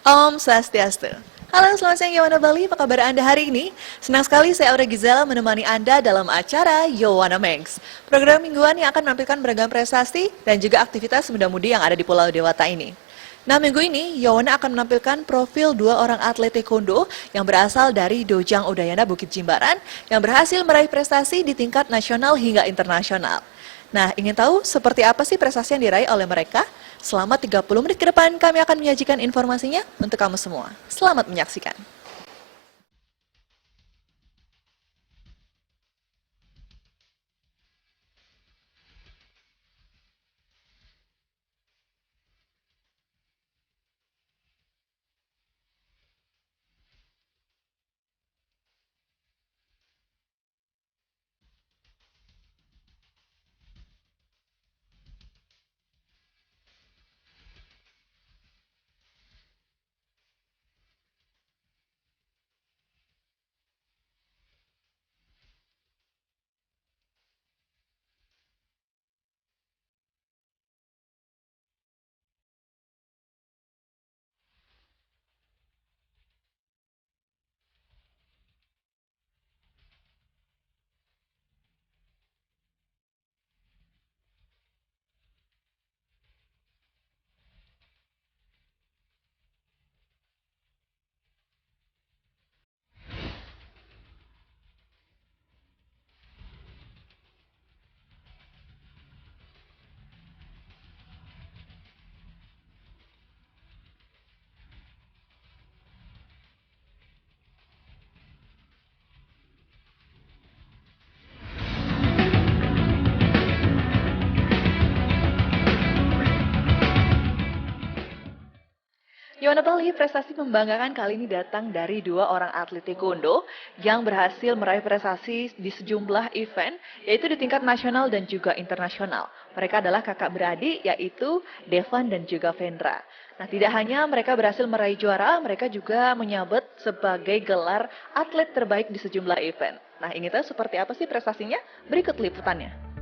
Om Swastiastu. Halo, selamat siang Yowana Bali. Apa kabar Anda hari ini? Senang sekali saya Aura Gizela menemani Anda dalam acara Yowana Mengs. Program mingguan yang akan menampilkan beragam prestasi dan juga aktivitas muda-mudi yang ada di Pulau Dewata ini. Nah, minggu ini Yowana akan menampilkan profil dua orang atlet taekwondo yang berasal dari Dojang Udayana Bukit Jimbaran yang berhasil meraih prestasi di tingkat nasional hingga internasional. Nah, ingin tahu seperti apa sih prestasi yang diraih oleh mereka? Selama 30 menit ke depan kami akan menyajikan informasinya untuk kamu semua. Selamat menyaksikan. Yowana Bali, prestasi membanggakan kali ini datang dari dua orang atlet taekwondo yang berhasil meraih prestasi di sejumlah event, yaitu di tingkat nasional dan juga internasional. Mereka adalah kakak beradik, yaitu Devan dan juga Vendra. Nah, tidak hanya mereka berhasil meraih juara, mereka juga menyabet sebagai gelar atlet terbaik di sejumlah event. Nah, ingin tahu seperti apa sih prestasinya? Berikut liputannya.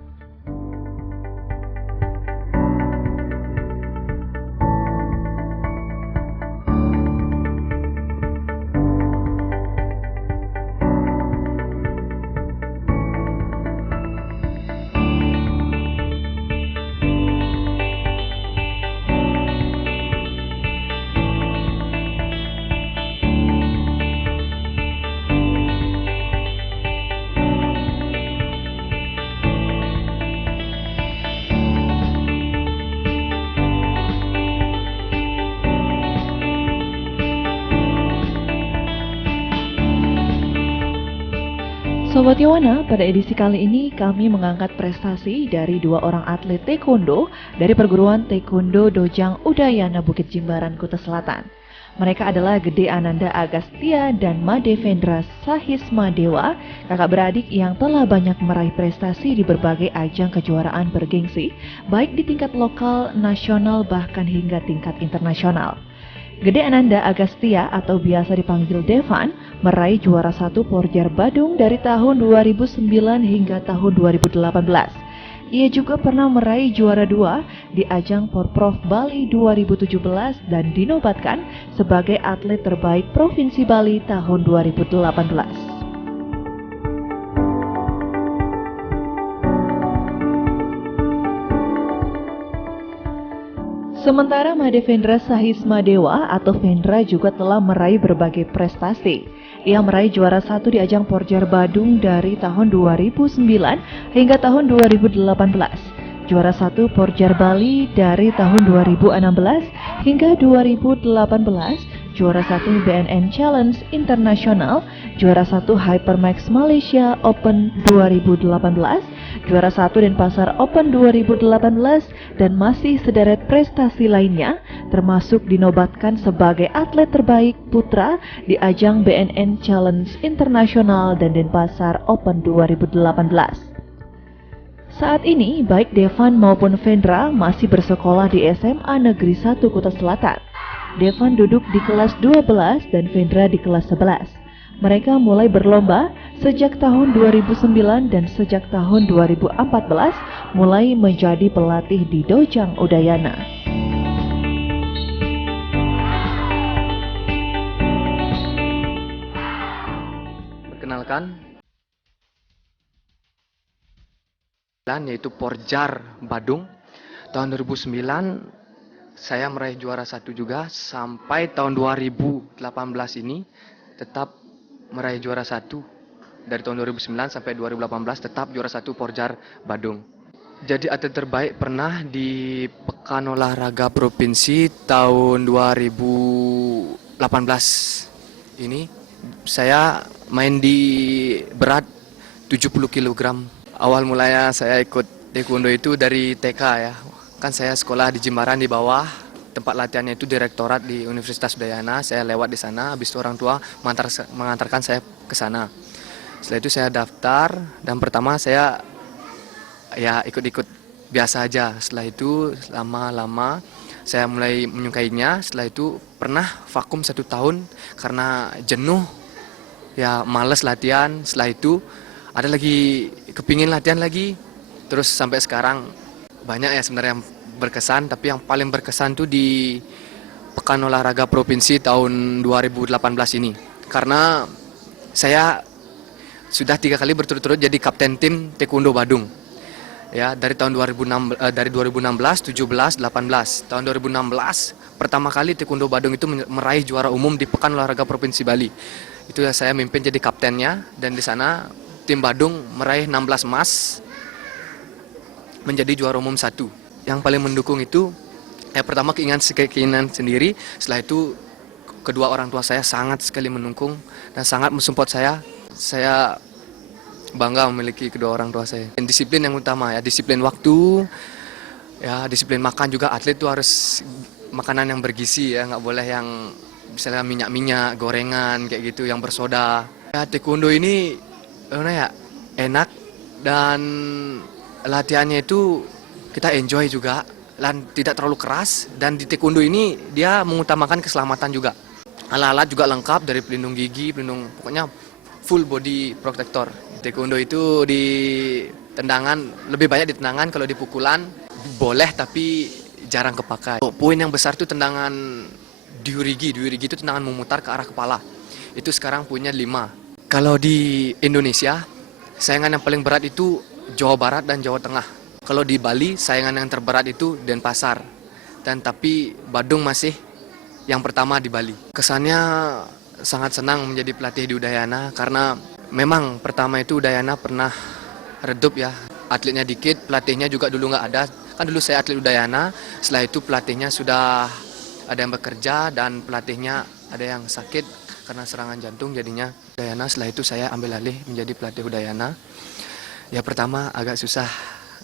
Sobat Yowana, pada edisi kali ini kami mengangkat prestasi dari dua orang atlet taekwondo dari perguruan taekwondo Dojang Udayana Bukit Jimbaran, Kuta Selatan. Mereka adalah Gede Ananda Agastya dan Made Vendra Sahisma Dewa, kakak beradik yang telah banyak meraih prestasi di berbagai ajang kejuaraan bergengsi, baik di tingkat lokal, nasional, bahkan hingga tingkat internasional. Gede Ananda Agastya atau biasa dipanggil Devan meraih juara 1 Porjar Badung dari tahun 2009 hingga tahun 2018. Ia juga pernah meraih juara 2 di ajang Porprov Bali 2017 dan dinobatkan sebagai atlet terbaik Provinsi Bali tahun 2018. Sementara Made Vendra Sahisma Dewa atau Vendra juga telah meraih berbagai prestasi. Ia meraih juara 1 di ajang Porjar Badung dari tahun 2009 hingga tahun 2018. Juara 1 Porjar Bali dari tahun 2016 hingga 2018, juara 1 BNN Challenge Internasional, juara 1 Hypermax Malaysia Open 2018, juara 1 Denpasar Open 2018, dan masih sederet prestasi lainnya, termasuk dinobatkan sebagai atlet terbaik putra di ajang BNN Challenge Internasional dan Denpasar Open 2018. Saat ini, baik Devan maupun Vendra masih bersekolah di SMA Negeri 1 Kuta Selatan. Devan duduk di kelas 12 dan Vendra di kelas 11. Mereka mulai berlomba sejak tahun 2009 dan sejak tahun 2014 mulai menjadi pelatih di Dojang Udayana. perkenalkan, yaitu Porjar Badung. Tahun 2009 saya meraih juara 1 juga, sampai tahun 2018 ini tetap meraih juara 1. Dari tahun 2009 sampai 2018 tetap juara 1 Porjar Badung. Jadi atlet terbaik pernah di Pekan Olahraga Provinsi tahun 2018 ini. Saya main di berat 70 kg. Awal mulanya saya ikut taekwondo itu dari TK ya. Kan saya sekolah di Jimbaran di bawah. Tempat latihannya itu direktorat di Universitas Udayana. Saya lewat di sana, habis itu orang tua mengantarkan saya ke sana. Setelah itu saya daftar dan pertama saya ya ikut-ikut biasa aja. Setelah itu lama-lama saya mulai menyukainya. Setelah itu pernah vakum 1 tahun karena jenuh, ya males latihan. Setelah itu ada lagi kepingin latihan lagi. Terus sampai sekarang banyak ya sebenarnya yang berkesan, tapi yang paling berkesan tuh di Pekan Olahraga Provinsi tahun 2018 ini. Karena saya sudah 3 kali berturut-turut jadi kapten tim Taekwondo Badung. Ya, dari tahun 2016, 17, 18. Tahun 2016 pertama kali Taekwondo Badung itu meraih juara umum di Pekan Olahraga Provinsi Bali. Itu ya saya mimpin jadi kaptennya, dan di sana tim Badung meraih 16 emas, menjadi juara umum 1. Yang paling mendukung itu pertama keinginan sendiri, setelah itu kedua orang tua saya sangat sekali mendukung dan sangat mensupport saya. Saya bangga memiliki kedua orang tua saya. Dan disiplin yang utama ya, disiplin waktu, ya disiplin makan juga. Atlet itu harus makanan yang bergizi ya, nggak boleh yang misalnya minyak-minyak, gorengan kayak gitu, yang bersoda. Ya, taekwondo ini enak dan latihannya itu kita enjoy juga dan tidak terlalu keras. Dan di taekwondo ini dia mengutamakan keselamatan juga. Alat-alat juga lengkap, dari pelindung gigi, pokoknya full body protector. Taekwondo itu di tendangan, lebih banyak di tendangan. Kalau di pukulan boleh tapi jarang kepakai. Poin yang besar itu tendangan diurigi. Diurigi itu tendangan memutar ke arah kepala. Itu sekarang punya 5. Kalau di Indonesia, saingan yang paling berat itu Jawa Barat dan Jawa Tengah. Kalau di Bali, saingan yang terberat itu Denpasar. Dan tapi Badung masih yang pertama di Bali. Kesannya sangat senang menjadi pelatih di Udayana, karena memang pertama itu Udayana pernah redup ya. Atletnya dikit, pelatihnya juga dulu nggak ada. Kan dulu saya atlet Udayana, setelah itu pelatihnya sudah ada yang bekerja dan pelatihnya ada yang sakit karena serangan jantung, jadinya Udayana. Setelah itu saya ambil alih menjadi pelatih Udayana. Ya pertama agak susah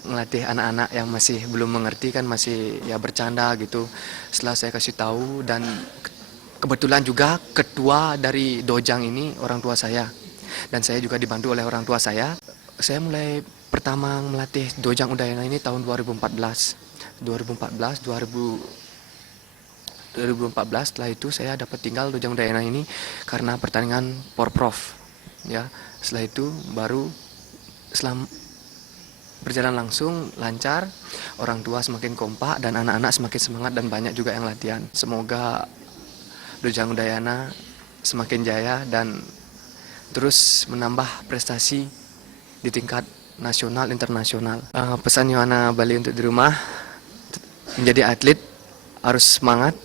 ngelatih anak-anak yang masih belum mengerti, kan masih ya bercanda gitu. Setelah saya kasih tahu, dan kebetulan juga ketua dari dojang ini orang tua saya, dan saya juga dibantu oleh orang tua saya. Saya mulai pertama melatih dojang Udayana ini tahun 2014. 2014 setelah itu saya dapat tinggal dojang Udayana ini karena pertandingan Porprov ya. Setelah itu baru berjalan langsung lancar, orang tua semakin kompak dan anak-anak semakin semangat, dan banyak juga yang latihan. Semoga dojang Udayana semakin jaya dan terus menambah prestasi di tingkat nasional internasional. Pesan Yohana Bali untuk di rumah, menjadi atlet harus semangat,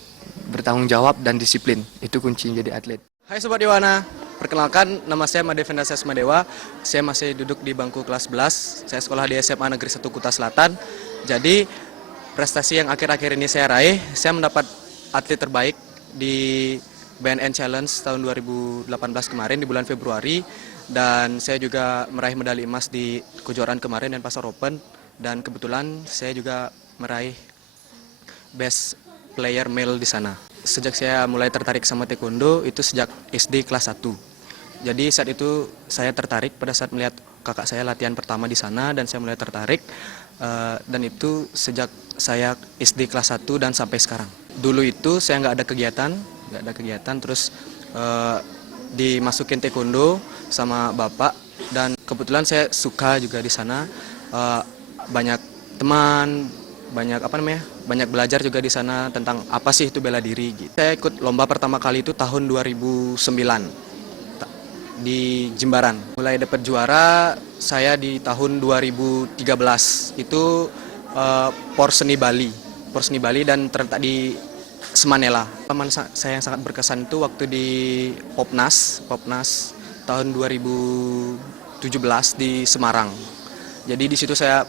bertanggung jawab dan disiplin. Itu kunci menjadi atlet. Hai Sobat Yohana, perkenalkan nama saya Madevenda Sesmadewa. Saya masih duduk di bangku kelas 11. Saya sekolah di SMA Negeri 1 Kuta Selatan. Jadi prestasi yang akhir-akhir ini saya raih, saya mendapat atlet terbaik di BNN Challenge tahun 2018 kemarin di bulan Februari. Dan saya juga meraih medali emas di kejuaraan kemarin dan Pasar Open. Dan kebetulan saya juga meraih Best Player Male di sana. Sejak saya mulai tertarik sama taekwondo itu sejak SD kelas 1. Jadi saat itu saya tertarik pada saat melihat kakak saya latihan pertama di sana, dan saya mulai tertarik. Dan itu sejak saya SD kelas 1 dan sampai sekarang. Dulu itu saya nggak ada kegiatan, terus dimasukin taekwondo sama bapak, dan kebetulan saya suka juga di sana. Banyak teman, banyak belajar juga di sana tentang apa sih itu bela diri gitu. Saya ikut lomba pertama kali itu tahun 2009. di Jimbaran. Mulai dapat juara saya di tahun 2013. Itu Porseni Bali. Porseni Bali dan terletak di Semanela. Pengalaman saya yang sangat berkesan itu waktu di Popnas tahun 2017 di Semarang. Jadi di situ saya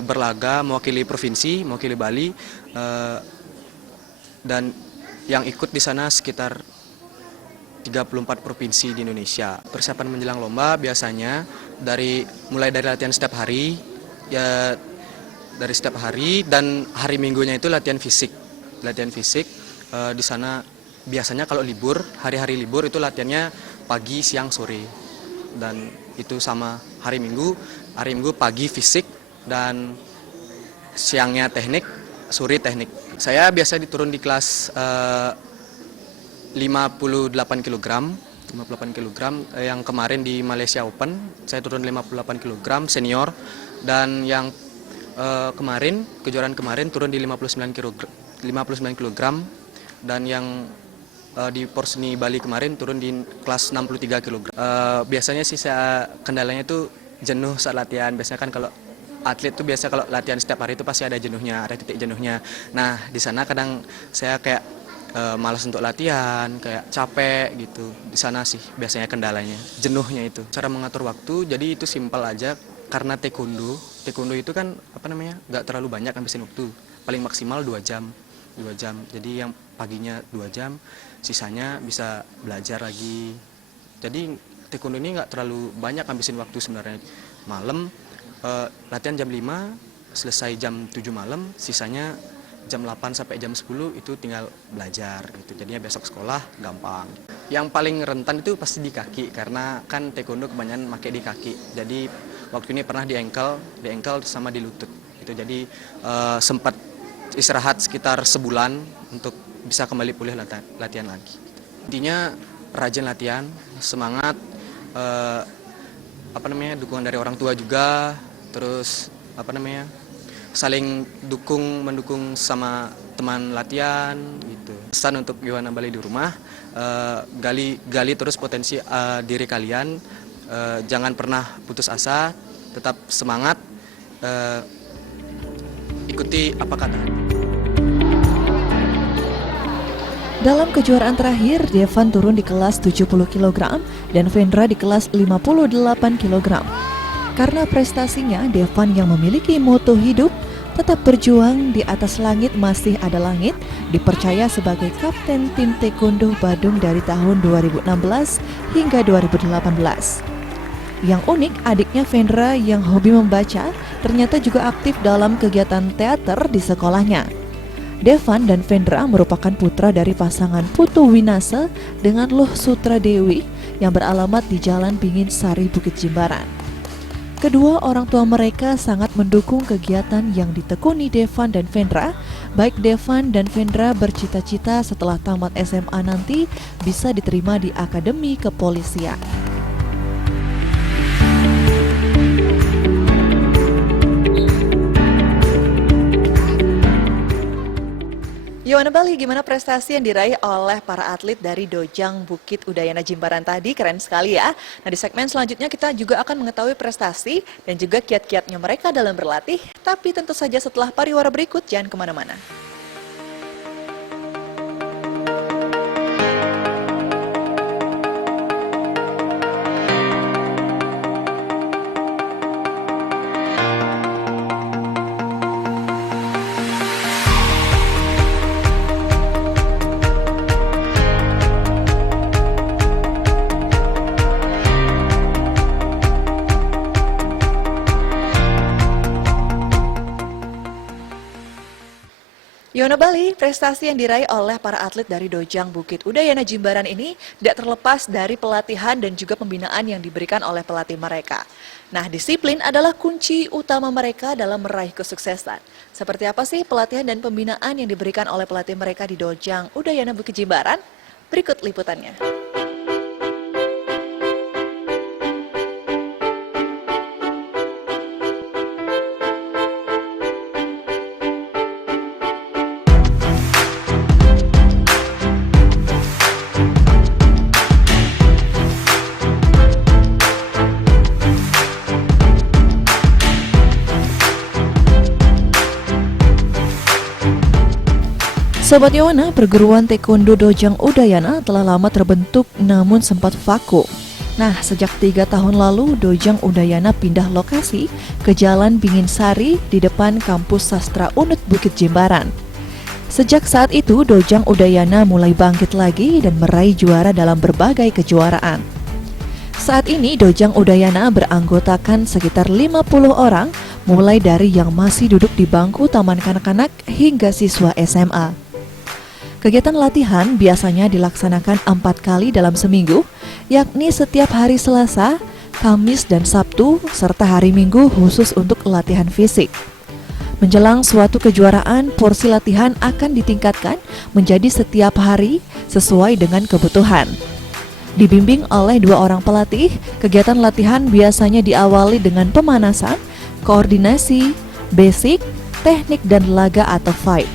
berlaga mewakili provinsi, mewakili Bali, dan yang ikut di sana sekitar 34 provinsi di Indonesia. Persiapan menjelang lomba biasanya mulai dari latihan setiap hari, ya dari setiap hari, dan hari minggunya itu latihan fisik. Latihan fisik di sana biasanya kalau libur, hari-hari libur itu latihannya pagi, siang, sore. Dan itu sama hari Minggu pagi fisik dan siangnya teknik, sore teknik. Saya biasa diturun di kelas 58 kg. Yang kemarin di Malaysia Open saya turun 58 kg senior, dan yang kejuaraan kemarin turun di 59 kg, dan yang di Porseni Bali kemarin turun di kelas 63 kg. Biasanya sih kendalanya itu jenuh saat latihan. Biasanya kan kalau atlet tuh biasa kalau latihan setiap hari itu pasti ada jenuhnya, ada titik jenuhnya. Nah, di sana kadang saya kayak malas untuk latihan, kayak capek gitu. Di sana sih biasanya kendalanya, jenuhnya itu. Cara mengatur waktu, jadi itu simpel aja, karena taekwondo itu kan nggak terlalu banyak habisin waktu, paling maksimal 2 jam. Jadi yang paginya 2 jam, sisanya bisa belajar lagi. Jadi taekwondo ini nggak terlalu banyak habisin waktu sebenarnya. Malam latihan jam 5, selesai jam 7 malam, sisanya jam 8 sampai jam 10 itu tinggal belajar gitu. Jadinya besok sekolah gampang. Yang paling rentan itu pasti di kaki, karena kan taekwondo kebanyakan pakai di kaki. Jadi waktu ini pernah di ankle sama di lutut gitu. Jadi sempat istirahat sekitar sebulan untuk bisa kembali pulih latihan lagi. Intinya rajin latihan, semangat, dukungan dari orang tua juga, terus saling mendukung sama teman latihan gitu. Pesan untuk Yohana Bali di rumah, gali terus potensi diri kalian, jangan pernah putus asa, tetap semangat, ikuti apa kata. Dalam kejuaraan terakhir, Devan turun di kelas 70 kg dan Vendra di kelas 58 kg. Karena prestasinya, Devan yang memiliki moto hidup, tetap berjuang di atas langit masih ada langit, dipercaya sebagai kapten tim taekwondo Badung dari tahun 2016 hingga 2018. Yang unik, adiknya Vendra yang hobi membaca ternyata juga aktif dalam kegiatan teater di sekolahnya. Devan dan Vendra merupakan putra dari pasangan Putu Winase dengan Luh Sutra Dewi yang beralamat di Jalan Bingin Sari, Bukit Jimbaran. Kedua orang tua mereka sangat mendukung kegiatan yang ditekuni Devan dan Vendra. Baik Devan dan Vendra bercita-cita setelah tamat SMA nanti bisa diterima di Akademi Kepolisian. Yohana Bali, gimana prestasi yang diraih oleh para atlet dari Dojang Bukit Udayana Jimbaran tadi? Keren sekali ya. Nah, di segmen selanjutnya kita juga akan mengetahui prestasi dan juga kiat-kiatnya mereka dalam berlatih. Tapi tentu saja setelah pariwara berikut, jangan kemana-mana. Yohana Bali, prestasi yang diraih oleh para atlet dari Dojang Bukit Udayana Jimbaran ini tidak terlepas dari pelatihan dan juga pembinaan yang diberikan oleh pelatih mereka. Nah, disiplin adalah kunci utama mereka dalam meraih kesuksesan. Seperti apa sih pelatihan dan pembinaan yang diberikan oleh pelatih mereka di Dojang Udayana Bukit Jimbaran? Berikut liputannya. Sobat Yawana, perguruan taekwondo Dojang Udayana telah lama terbentuk namun sempat vakum. Nah, sejak 3 tahun lalu Dojang Udayana pindah lokasi ke Jalan Binginsari di depan kampus Sastra Unut Bukit Jimbaran. Sejak saat itu, Dojang Udayana mulai bangkit lagi dan meraih juara dalam berbagai kejuaraan. Saat ini, Dojang Udayana beranggotakan sekitar 50 orang, mulai dari yang masih duduk di bangku taman kanak-kanak hingga siswa SMA. Kegiatan latihan biasanya dilaksanakan 4 kali dalam seminggu, yakni setiap hari Selasa, Kamis, dan Sabtu, serta hari Minggu khusus untuk latihan fisik. Menjelang suatu kejuaraan, porsi latihan akan ditingkatkan menjadi setiap hari sesuai dengan kebutuhan. Dibimbing oleh 2 orang pelatih, kegiatan latihan biasanya diawali dengan pemanasan, koordinasi, basic, teknik, dan laga atau fight.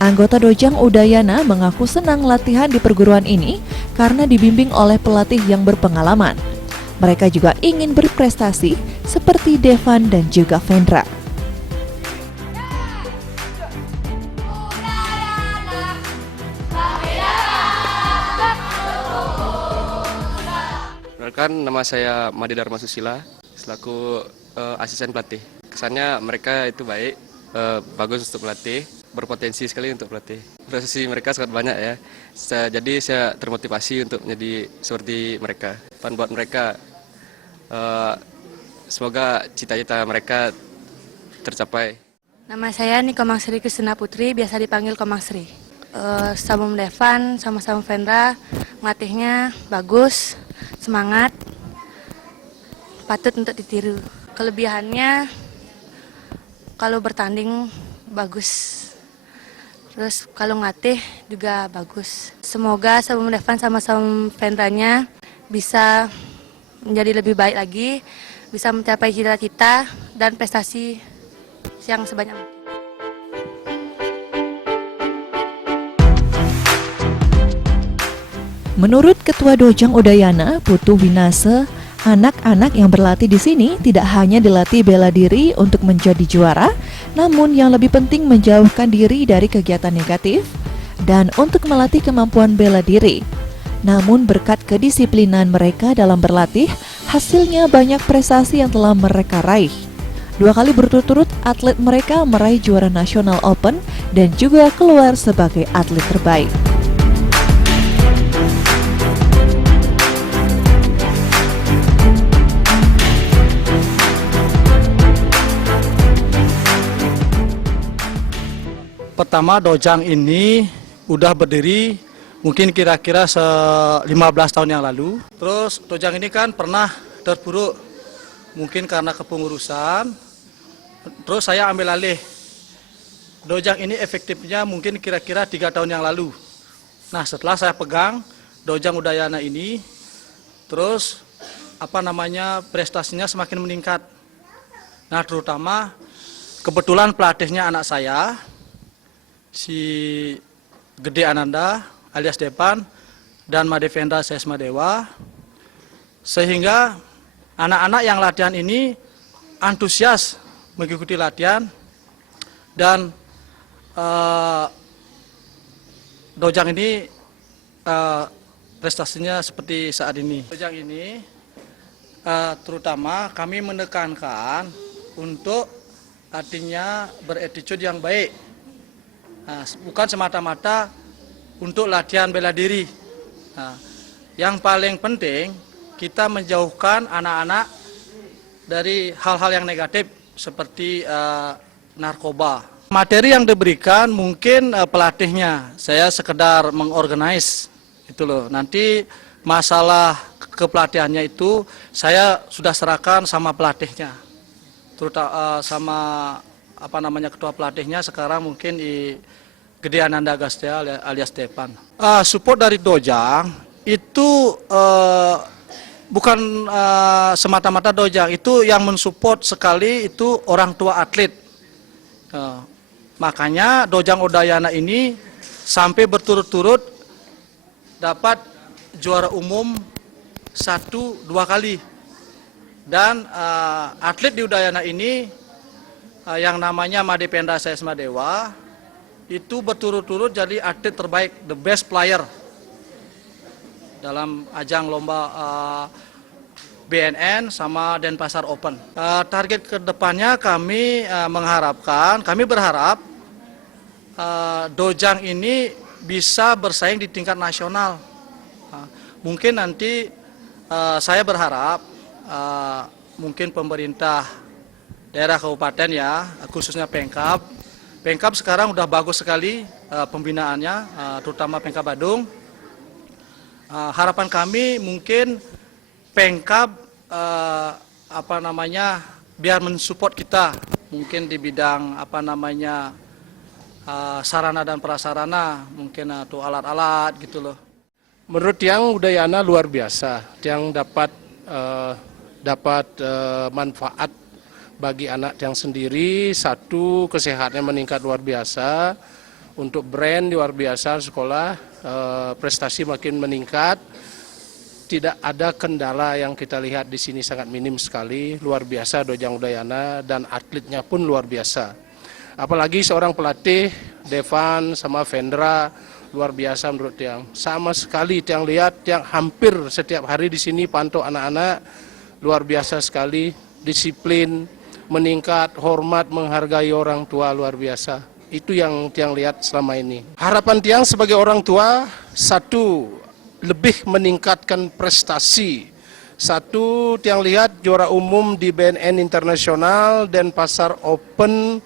Anggota Dojang Udayana mengaku senang latihan di perguruan ini karena dibimbing oleh pelatih yang berpengalaman. Mereka juga ingin berprestasi seperti Devan dan juga Vendra. Perkenalkan, nama saya Made Dharma Susila, selaku asisten pelatih. Kesannya mereka itu baik, bagus untuk pelatih, berpotensi sekali untuk pelatih. Prestasi mereka sangat banyak ya. Jadi saya termotivasi untuk menjadi seperti mereka. Dan buat mereka, semoga cita-cita mereka tercapai. Nama saya Komang Sri Kristina Putri, biasa dipanggil Komang Sri. Sama Devan, sama Vendra, melatihnya bagus, semangat, patut untuk ditiru. Kelebihannya, kalau bertanding bagus. Terus kalau ngelatih juga bagus. Semoga Sabum Devan sama Vendranya bisa menjadi lebih baik lagi, bisa mencapai cita-cita dan prestasi yang sebanyak mungkin. Menurut Ketua Dojang Udayana, Putu Winase, anak-anak yang berlatih di sini tidak hanya dilatih bela diri untuk menjadi juara, namun yang lebih penting menjauhkan diri dari kegiatan negatif dan untuk melatih kemampuan bela diri. Namun berkat kedisiplinan mereka dalam berlatih, hasilnya banyak prestasi yang telah mereka raih. 2 kali berturut-turut atlet mereka meraih juara National Open dan juga keluar sebagai atlet terbaik. Pertama, Dojang ini udah berdiri mungkin kira-kira 15 tahun yang lalu. Terus Dojang ini kan pernah terpuruk mungkin karena kepengurusan. Terus saya ambil alih. Dojang ini efektifnya mungkin kira-kira 3 tahun yang lalu. Nah, setelah saya pegang Dojang Udayana ini, terus prestasinya semakin meningkat. Nah, terutama kebetulan pelatihnya anak saya, si Gede Ananda alias Depan dan Made Vendra Sesma Dewa, sehingga anak-anak yang latihan ini antusias mengikuti latihan dan Dojang ini prestasinya seperti saat ini. Dojang ini terutama kami menekankan untuk artinya beretitude yang baik. Nah, bukan semata-mata untuk latihan bela diri. Nah, yang paling penting kita menjauhkan anak-anak dari hal-hal yang negatif seperti narkoba. Materi yang diberikan mungkin pelatihnya, saya sekedar mengorganize itu loh. Nanti masalah kepelatihannya itu saya sudah serahkan sama pelatihnya, terutama sama ketua pelatihnya sekarang mungkin Gede Ananda Gastia alias Depan. Support dari Dojang itu bukan semata-mata Dojang, itu yang mensupport sekali itu orang tua atlet. Makanya Dojang Udayana ini sampai berturut-turut dapat juara umum 1-2 kali. Dan atlet di Udayana ini yang namanya Made Vendra Sesma Dewa itu berturut-turut jadi atlet terbaik, the best player dalam ajang lomba BNN sama Denpasar Open. Target kedepannya kami berharap Dojang ini bisa bersaing di tingkat nasional. Mungkin nanti saya berharap mungkin pemerintah daerah kabupaten ya, khususnya Pemkab sekarang udah bagus sekali pembinaannya, terutama Pemkab Badung. Harapan kami mungkin Pemkab biar mensupport kita mungkin di bidang sarana dan prasarana, mungkin atau alat-alat gitu loh. Menurut Tiang Udayana luar biasa, Tiang dapat manfaat bagi anak Tiang sendiri. Satu, kesehatannya meningkat luar biasa, untuk brand luar biasa sekolah, prestasi makin meningkat. Tidak ada kendala yang kita lihat di sini, sangat minim sekali, luar biasa Dojang Udayana, dan atletnya pun luar biasa. Apalagi seorang pelatih, Devan sama Vendra, luar biasa menurut Tiang. Sama sekali Tiang lihat, Tiang hampir setiap hari di sini pantau anak-anak, luar biasa sekali, disiplin, meningkat, hormat, menghargai orang tua, luar biasa. Itu yang Tiang lihat selama ini. Harapan Tiang sebagai orang tua, satu, lebih meningkatkan prestasi. Satu, Tiang lihat juara umum di BNN Internasional dan Pasar Open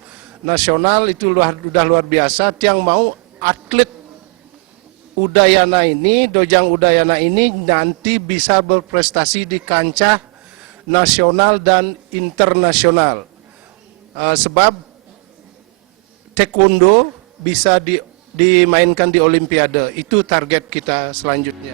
Nasional itu udah luar biasa. Tiang mau atlet Udayana ini, Dojang Udayana ini nanti bisa berprestasi di kancah nasional dan internasional. Sebab taekwondo bisa dimainkan di Olimpiade, itu target kita selanjutnya.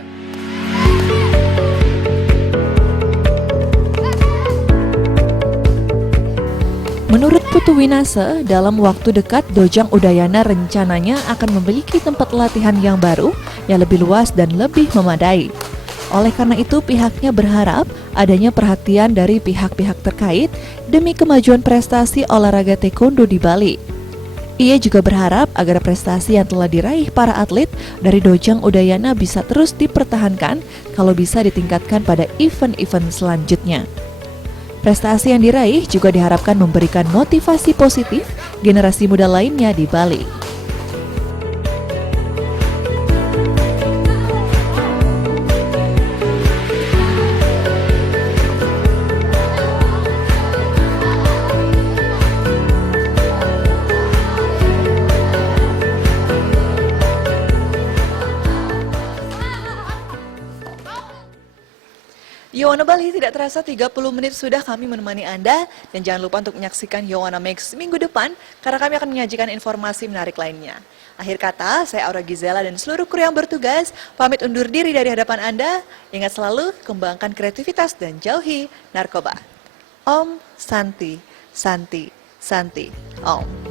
Menurut Putu Winase, dalam waktu dekat Dojang Udayana rencananya akan memiliki tempat latihan yang baru, yang lebih luas dan lebih memadai. Oleh karena itu, pihaknya berharap adanya perhatian dari pihak-pihak terkait demi kemajuan prestasi olahraga taekwondo di Bali. Ia juga berharap agar prestasi yang telah diraih para atlet dari Dojang Udayana bisa terus dipertahankan kalau bisa ditingkatkan pada event-event selanjutnya. Prestasi yang diraih juga diharapkan memberikan motivasi positif generasi muda lainnya di Bali. Yowana Bali, tidak terasa 30 menit sudah kami menemani Anda. Dan jangan lupa untuk menyaksikan Yowana Max minggu depan, karena kami akan menyajikan informasi menarik lainnya. Akhir kata, saya Aura Gizela dan seluruh kru yang bertugas pamit undur diri dari hadapan Anda. Ingat selalu, kembangkan kreativitas dan jauhi narkoba. Om Santi, Santi, Santi, Om.